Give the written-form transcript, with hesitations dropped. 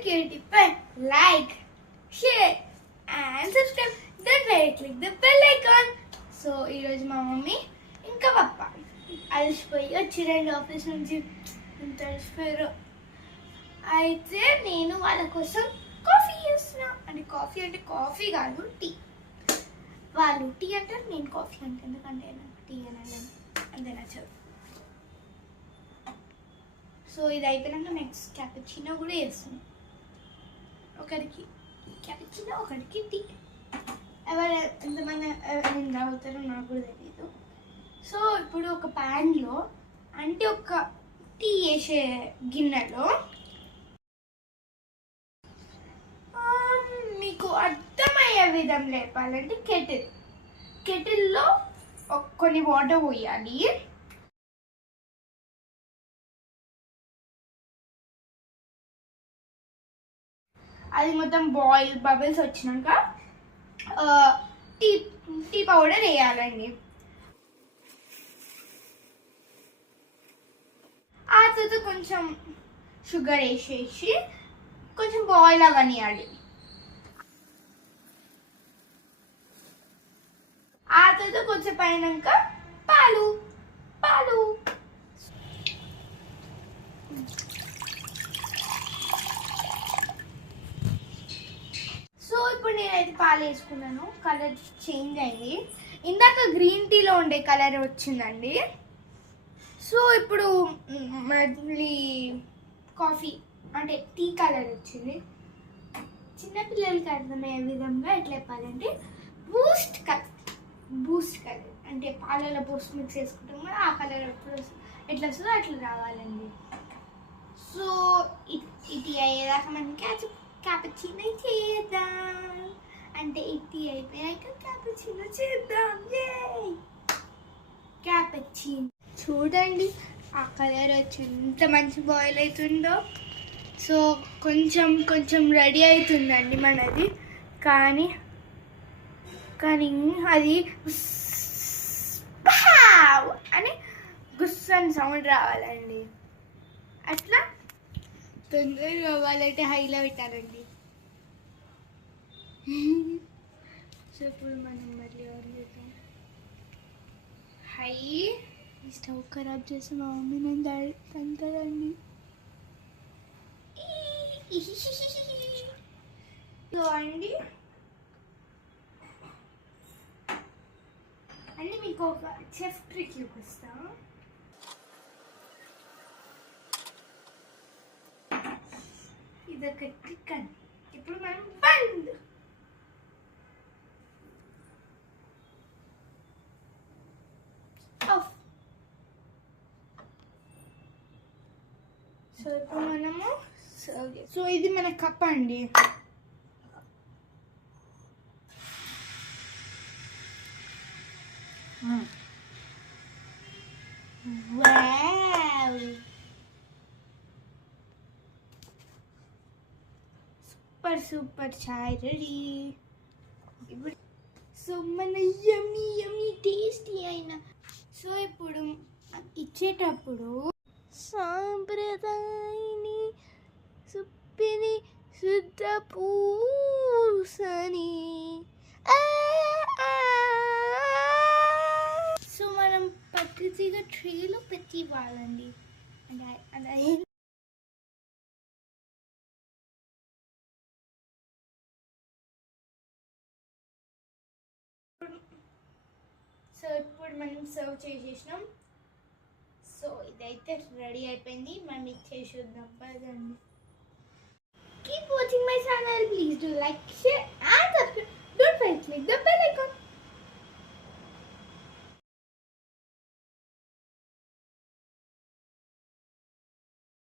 security pen, like, share and subscribe. Then click the bell icon. So ఈరోజు మా mummy ఇంకా పప్ప అలసిపోయి వచ్చిరండి ఆఫీస్ నుంచి. ఇంత అలసిపోయారు. అయితే నేను వాళ్ళ కోసం కాఫీ చేస్తున్నా. అంటే కాఫీ కాదు, టీ. వాళ్ళు టీ అంటారు, నేను కాఫీ అంటే ఎందుకంటే నాకు టీ అని అంతే నచ్చదు. సో ఇది అయిపోయినాక నెక్స్ట్ క్యాపుచినో కూడా చేస్తున్నాం. ఒకరికి క్యాపుచినో, ఒకరికి టీ. ఎవరు ఎంతమంది తాగుతారో నాకు కూడా తెలీదు. సో ఇప్పుడు ఒక ప్యాన్లో అంటే ఒక టీ వేసే గిన్నెలో మీకు అర్థమయ్యే విధంలో చెప్పాలంటే కెటిల్లో కొన్ని వాటర్ పోయాలి. అది మొత్తం బాయిల్ బబుల్స్ వచ్చినాక టీ పౌడర్ వేయాలండి. ఆ తర్వాత కొంచెం షుగర్ వేసేసి కొంచెం బాయిల్ అవ్వనియాలి. ఆ తర్వాత కొంచెం పైనాక పాలు. సో ఇప్పుడు నేనైతే పాలు వేసుకున్నాను. కలర్ చేంజ్ అయింది. ఇందాక గ్రీన్ టీలో ఉండే కలర్ వచ్చిందండి. సో ఇప్పుడు మళ్ళీ కాఫీ అంటే టీ కలర్ వచ్చింది. చిన్నపిల్లలకి అర్థమయ్యే విధంగా ఎట్లా చెప్పాలంటే బూస్ట్ కలర్ అంటే పాలలో బూస్ట్ మిక్స్ చేసుకుంటాం కదా, ఆ కలర్ ఎట్లా వస్తుందో అట్లా రావాలండి. సో ఇది అయ్యేదాకా మనం క్యాపుచినో చేద్దాం. అంటే ఇది అయిపోయాక క్యాపుచినో చేద్దాం. క్యాపుచినో చూడండి ఆ కలర్ వచ్చి ఎంత మంచి బాయిల్ అవుతుందో. సో కొంచెం రెడీ అవుతుందండి మనది. కానీ అది అని గుస్సని సౌండ్ రావాలండి. అట్లా తొందరగా అవ్వాలంటే హైలో పెట్టాలండి. సో ఇప్పుడు మనం మళ్ళీ ఆన్ చేద్దాం. హై ఈ స్టవ్ ఖరాబ్ చేసి మా మమ్మీ నన్ను తంటారండి. సో అండి మీకు ఒక చెఫ్ ట్రిక్ చూపిస్తా. ఇదొక ట్రిక్ అండి. ఇప్పుడు మనం బంద్. సో ఇప్పుడు మనము సో ఇది మన కప్ అండి. సూపర్ చాయ్ రెడీ. ఇప్పుడు సో మన యమ్మీ టేస్టీ అయిన సో ఇప్పుడు ఇచ్చేటప్పుడు సాంప్రదాయని సుప్పిని శుద్ధ పూసని సో మనం పద్ధతిగా ట్రేలో పెట్టి ఇవ్వాలండి. అలా సో ఇప్పుడు మనం సర్వ్ చేసేసినాం. సో ఇదైతే రెడీ అయిపోయింది. మనం ఇచ్చేసి చూద్దాం పదండి. Keep watching my channel. Please do like, share